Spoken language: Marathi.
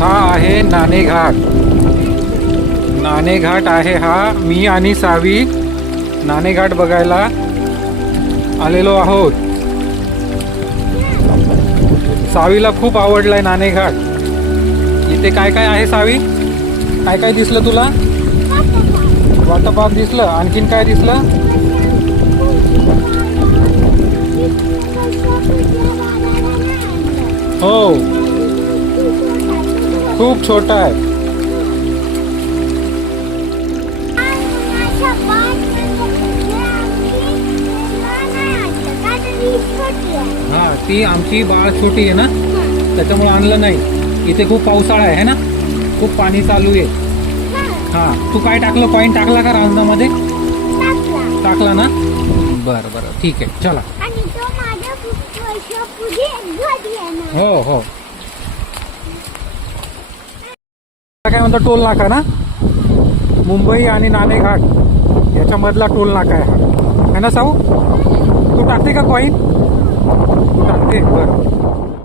हा आहे नाणेघाट. नाणेघाट आहे हा. मी आणि सावी नाणेघाट बघायला आलेलो आहोत. सावीला खूप आवडलाय नाणेघाट. इथे काय काय आहे सावी? काय काय दिसलं तुला? वॉटर पार्क दिसलं. आणखीन काय दिसलं? हो, खूप छोटा आहे. हा, ती आमची बाळ छोटी आहे ना, त्याच्यामुळे आणलं नाही. इथे खूप पावसाळा आहे ना, खूप पाणी चालू आहे. हा, तू काय टाकलं? कॉईन टाकला का रांजणामध्ये? टाकला ना. बरं बरं, ठीक आहे, चला. हो हो. काय म्हणतो, टोल नाका ना, मुंबई आणि नाणेघाट याच्यामधला टोल नाका आहे ना साऊ? तू टाकते का कॉईन? तू टाकते, बरं.